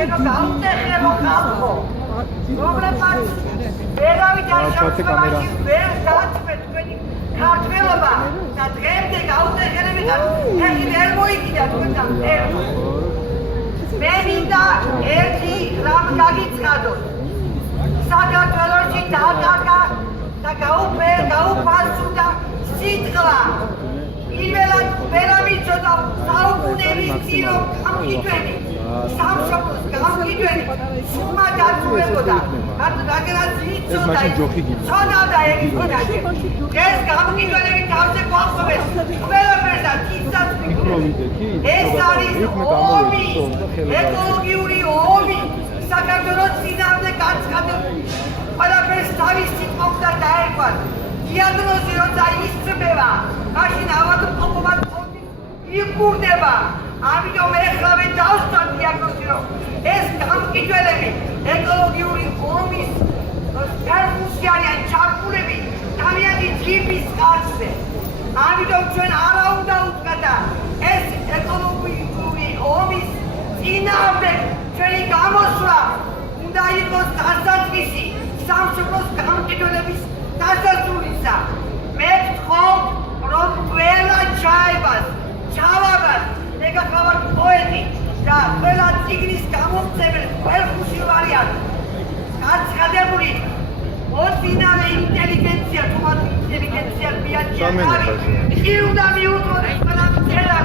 შენო გაუტეხებო ხალხო რომლებმაც ვერავით არ შემოგვაში ვერ დაწვეთ თქვენი ქართველობა და დღემდე გაუტეხენები და ეხი ვერ მოიგიდა თქვენთან მე მინდა ერთი რამ გაგიცხადოთ საქართველოში დაკარგა და გაუფასუდა სიტყვა პირველად ვერავითოდა საუკუნეების წირო გამყიდველი სამშობლოს გამყიდველი სულმა დაწუებოდა რადგანაც იწოდა ცოდავდა ეკისკინაში ეს გამყიდველები თავზე გვახსოვეს ყველაფერს და თითსაც ეს არის ომი ეკოლოგიური ომი საქართველოს წინააღმდეგ გაცხადებული ყველაფერს თავის სიტყვით და დაერქვათ დიაგნოზი როცა ისწრება მაშინ ავადმყოფობად იკურდება ამიტომ ეხლავე დავსვათ დიაგნოზი რომ ეს გამყიდველები ეკოლოგიური ომის ფერმუსი არიან ჩართულები თავიანთი ჯიბის ხარჯზე ამიტომ ჩვენ არა უნდა უდგადა ეს ეკოლოგიური ომის წინააღმდეგ ჩვენი გამოსვლა უნდა იყოს დასაწყისი სამშობლოს გამყიდველების დასასრულისა მე ვთხოვ რომ ყველა ჩაებას ჩავაგართ მეგახავართ პოეტი და ყველა წიგნის გამომცემელი ფერხუში ვარიან გაცხადებული მოწინავე ინტელიგენცია თუ მათ ინტელიგენცია მიაჩნია კი უნდა მიუძღოთ ყველა მწერალი